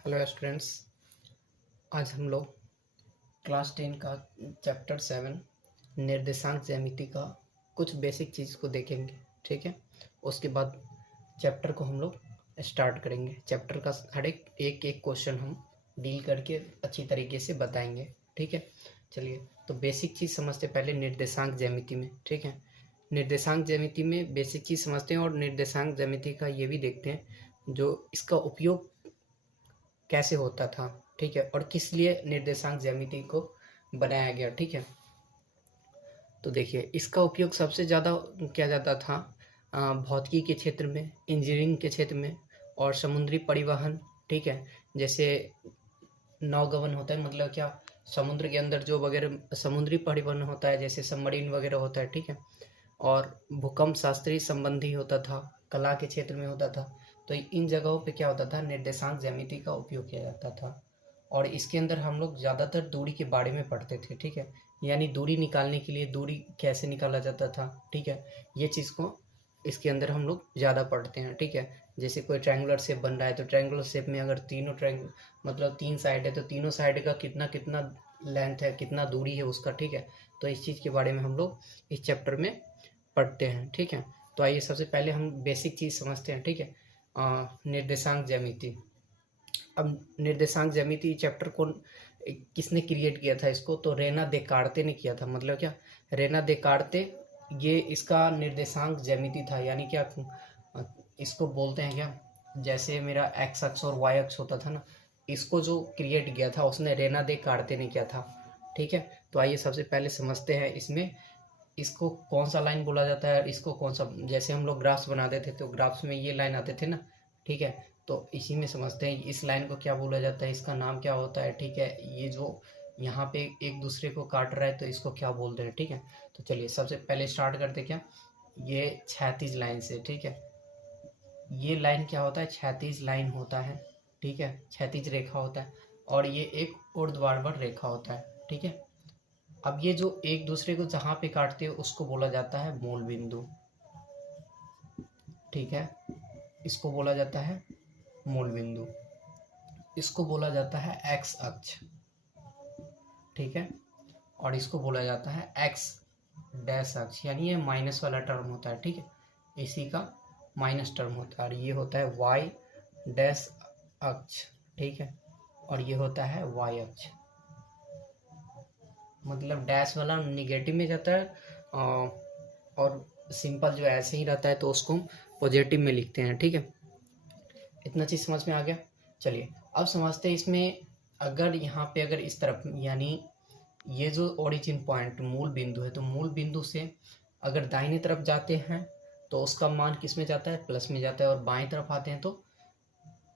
Hello students. आज हम लोग क्लास 10 का चैप्टर 7 निर्देशांक ज्यामिति का कुछ बेसिक चीज़ को देखेंगे। ठीक है, उसके बाद चैप्टर को हम लोग स्टार्ट करेंगे। चैप्टर का हर एक क्वेश्चन हम डील करके अच्छी तरीके से बताएंगे। ठीक है, चलिए तो बेसिक चीज़ समझते पहले निर्देशांक ज्यामिति में। ठीक है, निर्देशांक ज्यामिति में बेसिक चीज़ समझते हैं और निर्देशांक ज्यामिति का ये भी देखते हैं जो इसका उपयोग कैसे होता था। ठीक है, और किस लिए निर्देशांक ज्यामिति को बनाया गया। ठीक है, तो देखिए इसका उपयोग सबसे ज़्यादा किया जाता था भौतिकी के क्षेत्र में, इंजीनियरिंग के क्षेत्र में और समुद्री परिवहन। ठीक है, जैसे नौगमन होता है, मतलब क्या, समुद्र के अंदर जो वगैरह समुद्री परिवहन होता है, जैसे सबमरीन वगैरह होता है। ठीक है, और भूकंप शास्त्री संबंधी होता था, कला के क्षेत्र में होता था। तो इन जगहों पे क्या होता था, निर्देशांक ज्यामिति का उपयोग किया जाता था। और इसके अंदर हम लोग ज़्यादातर दूरी के बारे में पढ़ते थे। ठीक है, यानी दूरी निकालने के लिए दूरी कैसे निकाला जाता था। ठीक है, ये चीज़ को इसके अंदर हम लोग ज़्यादा पढ़ते हैं। ठीक है, जैसे कोई ट्रायंगुलर शेप बन रहा है तो ट्रायंगुलर शेप में अगर तीनों मतलब 3 साइड है तो तीनों साइड का कितना कितना लेंथ है, कितना दूरी है उसका। ठीक है, तो इस चीज़ के बारे में हम लोग इस चैप्टर में पढ़ते हैं। ठीक है, तो आइए सबसे पहले हम बेसिक चीज़ समझते हैं। ठीक है, निर्देशांक ज्यामिति। अब निर्देशांक ज्यामिति चैप्टर को किसने क्रिएट किया था इसको, तो रेना देकार्ते ने किया था। मतलब क्या, रेना देकार्ते ये इसका निर्देशांक ज्यामिति था। यानी क्या, इसको बोलते हैं क्या, जैसे मेरा एक्स अक्ष और वाई अक्ष होता था ना, इसको जो क्रिएट किया था उसने रेना देकार्ते ने किया था। ठीक है, तो आइए सबसे पहले समझते हैं इसमें इसको कौन सा लाइन बोला जाता है, इसको कौन सा, जैसे हम लोग ग्राफ्स बनाते थे तो ग्राफ्स में ये लाइन आते थे ना। ठीक है, तो इसी में समझते हैं इस लाइन को क्या बोला जाता है, इसका नाम क्या होता है। ठीक है, ये जो यहाँ पे एक दूसरे को काट रहा है तो इसको क्या बोलते हैं। ठीक है, तो चलिए सबसे पहले स्टार्ट करते क्या, ये क्षैतिज लाइन से। ठीक है, ये लाइन क्या होता है, क्षैतिज लाइन होता है। ठीक है, क्षैतिज रेखा होता है और ये एक ऊर्ध्वाधर रेखा होता है। ठीक है, अब ये जो एक दूसरे को जहाँ पे काटते हैं उसको बोला जाता है मूल बिंदु। ठीक है, इसको बोला जाता है मूल बिंदु, इसको बोला जाता है एक्स अक्ष। ठीक है, और इसको बोला जाता है एक्स डैश अक्ष, यानी ये माइनस वाला टर्म होता है। ठीक है, इसी का माइनस टर्म होता है। और ये होता है वाई डैश अक्ष। ठीक है, और ये होता है वाई अक्ष। मतलब डैश वाला निगेटिव में जाता है और सिंपल जो ऐसे ही रहता है तो उसको हम पॉजिटिव में लिखते हैं। ठीक है, इतना चीज़ समझ में आ गया। चलिए अब समझते हैं इसमें, अगर यहाँ पे अगर इस तरफ, यानी ये जो ओरिजिन पॉइंट मूल बिंदु है, तो मूल बिंदु से अगर दाहिने तरफ जाते हैं तो उसका मान किस में जाता है, प्लस में जाता है, और बाएं तरफ आते हैं तो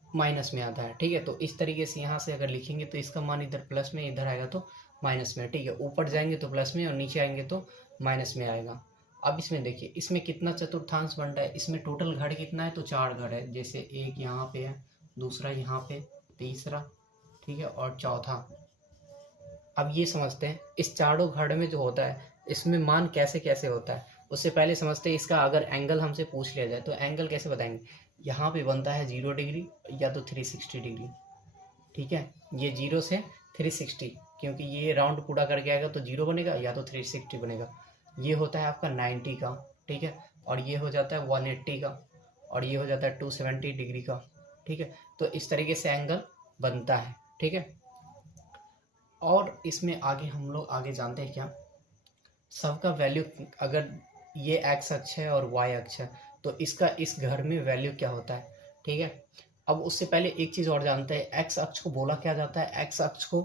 माइनस में आता है। ठीक है, तो इस तरीके से यहाँ से अगर लिखेंगे तो इसका मान इधर प्लस में, इधर आएगा तो माइनस में। ठीक है, ऊपर जाएंगे तो प्लस में और नीचे आएंगे तो माइनस में आएगा। अब इसमें देखिए इसमें कितना चतुर्थांश बन रहा है, इसमें टोटल घड़ कितना है, तो 4 घड़ है। जैसे एक यहाँ पे है, दूसरा यहाँ पे, तीसरा, ठीक है, और चौथा। अब ये समझते हैं इस चारों घड़ में जो होता है इसमें मान कैसे कैसे होता है। उससे पहले समझते हैं इसका अगर एंगल हमसे पूछ लिया जाए तो एंगल कैसे बताएंगे। यहाँ पे बनता है 0 डिग्री या तो 360 डिग्री। ठीक है, ये 0 से 360, क्योंकि ये राउंड पूरा करके आएगा तो 0 बनेगा या तो 360 बनेगा। ये होता है आपका 90 का। ठीक है, और ये हो जाता है 180 का, और ये हो जाता है 270 डिग्री का। ठीक है, तो इस तरीके से एंगल बनता है। ठीक है, और इसमें आगे हम लोग आगे जानते हैं क्या, सबका वैल्यू, अगर ये एक्स अक्ष है और वाई अक्ष है तो इसका इस घर में वैल्यू क्या होता है। ठीक है, अब उससे पहले एक चीज़ और जानते हैं, एक्स अक्ष को बोला क्या जाता है, एक्स अक्ष को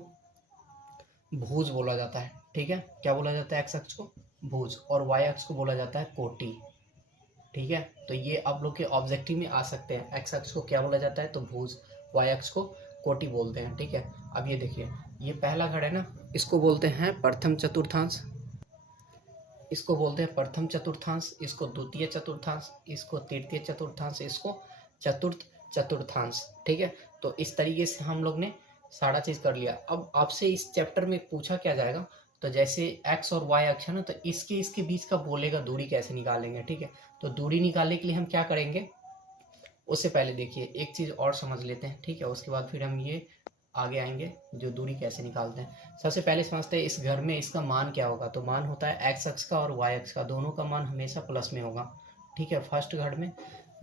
भुज बोला जाता है। ठीक है, क्या बोला जाता है, एक्स अक्ष को भुज, और वाई अक्ष को बोला जाता है कोटि। ठीक है, तो ये आप लोग के ऑब्जेक्टिव में आ सकते हैं, एक्स अक्ष को क्या बोला जाता है तो भुज, वाई अक्ष को कोटि बोलते हैं। ठीक है, अब ये देखिए ये पहला घड़ है ना, इसको बोलते हैं प्रथम चतुर्थांश, इसको बोलते हैं प्रथम चतुर्थांश, इसको द्वितीय चतुर्थांश, इसको तृतीय चतुर्थांश, इसको चतुर्थ चतुर्थांश। ठीक है, तो इस तरीके से हम लोग ने सारा चीज़ कर लिया। अब आपसे इस चैप्टर में पूछा क्या जाएगा, तो जैसे एक्स और वाई अक्ष है ना, तो इसके बीच का बोलेगा दूरी कैसे निकालेंगे। ठीक है, तो दूरी निकालने के लिए हम क्या करेंगे, उससे पहले देखिए एक चीज़ और समझ लेते हैं, ठीक है, उसके बाद फिर हम ये आगे आएंगे जो दूरी कैसे निकालते हैं। सबसे पहले समझते हैं इस घर में इसका मान क्या होगा। तो मान होता है एक्स अक्ष का और वाई अक्ष का, दोनों का मान हमेशा प्लस में होगा, ठीक है। फर्स्ट घर में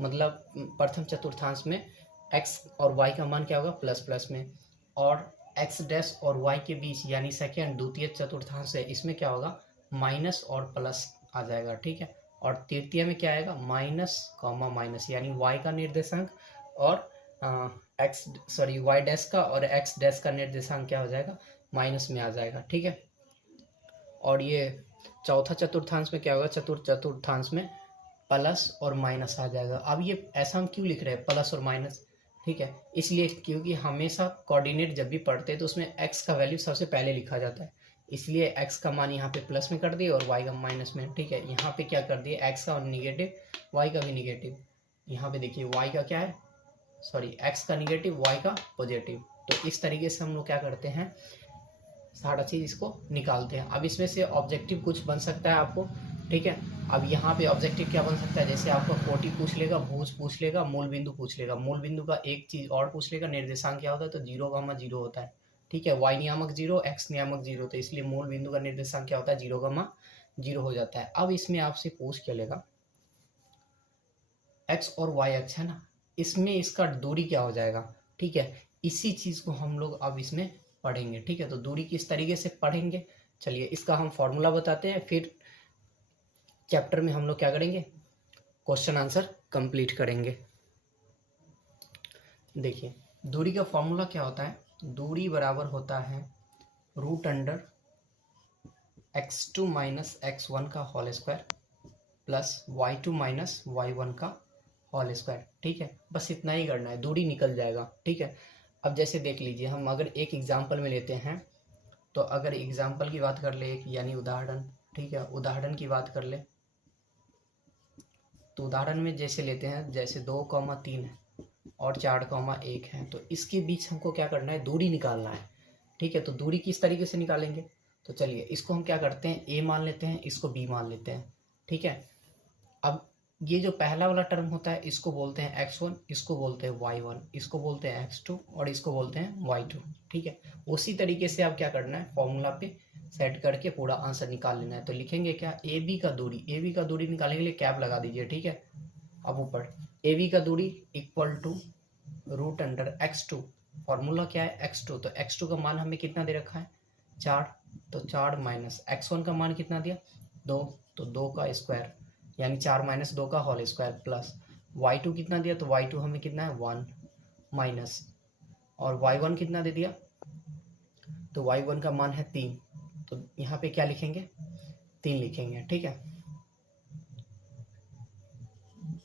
मतलब प्रथम चतुर्थांश में एक्स और वाई का मान क्या होगा, प्लस प्लस में, और एक्स डैश और वाई के बीच यानी सेकेंड द्वितीय चतुर्थांश है, इसमें क्या होगा, माइनस और प्लस आ जाएगा, ठीक है। और तृतीय में क्या आएगा, माइनस कॉमा माइनस, यानी वाई का निर्देशांक और वाई डैश का और एक्स डैश का निर्देशांक क्या हो जाएगा, माइनस में आ जाएगा, ठीक है। और ये चौथा चतुर्थांश में क्या होगा, चतुर्थांश में प्लस और माइनस आ जाएगा। अब ये ऐसा हम क्यों लिख रहे हैं प्लस और माइनस, ठीक है, इसलिए क्योंकि हमेशा कोऑर्डिनेट जब भी पढ़ते हैं तो उसमें एक्स का वैल्यू सबसे पहले लिखा जाता है, इसलिए एक्स का मान यहाँ पे प्लस में कर दिए और वाई का माइनस में, ठीक है। यहाँ पे क्या कर दिए, एक्स का निगेटिव, वाई का भी निगेटिव। यहाँ पे देखिए वाई का क्या है, एक्स का निगेटिव, वाई का पॉजिटिव। तो इस तरीके से हम लोग क्या करते हैं, सारा चीज़ इसको निकालते हैं। अब इसमें से ऑब्जेक्टिव कुछ बन सकता है आपको, ठीक है। अब यहाँ पे ऑब्जेक्टिव क्या बन सकता है, जैसे आपका कोटि पूछ लेगा, भुज पूछ लेगा, मूल बिंदु पूछ लेगा। मूल बिंदु का एक चीज़ और पूछ लेगा, निर्देशांक क्या होता है, तो 0,0 होता है, ठीक है। वाई नियामक 0, एक्स नियामक 0, तो इसलिए मूल बिंदु का निर्देशांक क्या होता है, 0,0 हो जाता है। अब इसमें आपसे पूछ क्या लेगा, एक्स और वाई अक्ष है ना, इसमें इसका दूरी क्या हो जाएगा, ठीक है। इसी चीज़ को हम लोग अब इसमें पढ़ेंगे, ठीक है। तो दूरी किस तरीके से पढ़ेंगे, चलिए इसका हम फॉर्मूला बताते हैं, फिर चैप्टर में हम लोग क्या करेंगे, क्वेश्चन आंसर कंप्लीट करेंगे। देखिए दूरी का फॉर्मूला क्या होता है, दूरी बराबर होता है √अंडर x2 माइनस x1 का whole square plus y2 minus y1 का होल स्क्वायर, ठीक है। बस इतना ही करना है, दूरी निकल जाएगा, ठीक है। अब जैसे देख लीजिए, हम अगर एक एग्जाम्पल में लेते हैं, तो अगर एग्जाम्पल की बात कर ले एक, यानी उदाहरण, ठीक है, उदाहरण की बात कर ले, तो उदाहरण में जैसे लेते हैं, जैसे 2,3 है और 4,1 है, तो इसके बीच हमको क्या करना है, दूरी निकालना है, ठीक है। तो दूरी किस तरीके से निकालेंगे, तो चलिए इसको हम क्या करते हैं, a मान लेते हैं, इसको b मान लेते हैं, ठीक है। अब ये जो पहला वाला टर्म होता है इसको बोलते हैं x1, इसको बोलते हैं y1, इसको बोलते हैं x2 और इसको बोलते हैं y2, ठीक है। उसी तरीके से आप क्या करना है, फॉर्मूला पे सेट करके पूरा आंसर निकाल लेना है। तो लिखेंगे क्या, ए बी का दूरी निकालने के लिए कैप लगा दीजिए, ठीक है। अब ऊपर ए बी का दूरी equal to √under x2, formula क्या है x2, तो x2 का मान हमें कितना दे रखा है, 4, तो 4 माइनस x1 का मान कितना दिया, 2, तो 2 का स्क्वायर यानी 4 माइनस 2 का होल स्क्वायर प्लस y2 कितना दिया, तो y2 हमें कितना है 1 माइनस, और y1 कितना दे दिया, तो y1 का मान है 3, तो यहाँ पे क्या लिखेंगे, 3 लिखेंगे, ठीक है।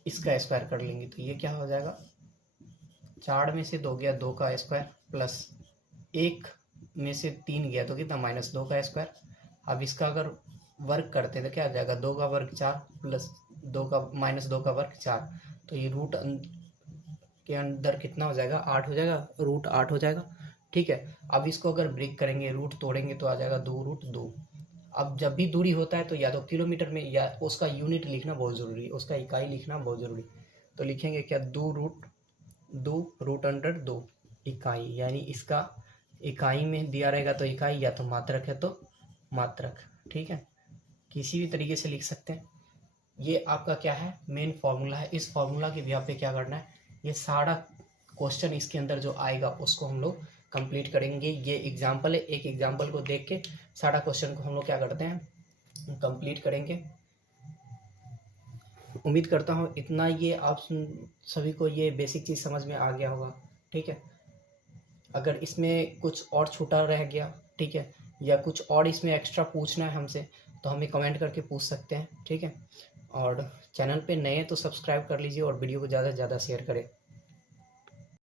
इसका स्क्वायर कर लेंगे तो ये क्या हो जाएगा, 4 में से 2 गया 2 का स्क्वायर प्लस 1 में से 3 गया तो कितना, -2 का स्क्वायर। अब इसका अगर वर्ग करते हैं तो क्या आ जाएगा, 2 का वर्ग 4 प्लस 2 का -2 का वर्ग 4, तो ये रूट के अंदर कितना हो जाएगा, 8 हो जाएगा, √8 हो जाएगा, ठीक है। अब इसको अगर ब्रेक करेंगे, रूट तोड़ेंगे तो आ जाएगा 2√2। अब जब भी दूरी होता है तो या तो किलोमीटर में या उसका यूनिट लिखना बहुत ज़रूरी है, उसका इकाई लिखना बहुत ज़रूरी। तो लिखेंगे क्या, 2√2 इकाई, यानी इसका इकाई में दिया रहेगा तो इकाई, या तो मात्रक है तो मात्रक, ठीक है। किसी भी तरीके से लिख सकते हैं। ये आपका क्या है, मेन फॉर्मूला है। इस फॉर्मूला के भी आप पे क्या करना है, ये सारा क्वेश्चन इसके अंदर जो आएगा उसको हम लोग कंप्लीट करेंगे। ये एग्जाम्पल है, एक एग्जाम्पल को देख के सारा क्वेश्चन को हम लोग क्या करते हैं, कंप्लीट करेंगे। उम्मीद करता हूँ इतना ये आप सभी को ये बेसिक चीज़ समझ में आ गया होगा, ठीक है। अगर इसमें कुछ और छूटा रह गया, ठीक है, या कुछ और इसमें एक्स्ट्रा पूछना है हमसे तो हमें कमेंट करके पूछ सकते हैं, ठीक है। और चैनल पे नए तो सब्सक्राइब कर लीजिए और वीडियो को ज़्यादा से ज़्यादा शेयर करें।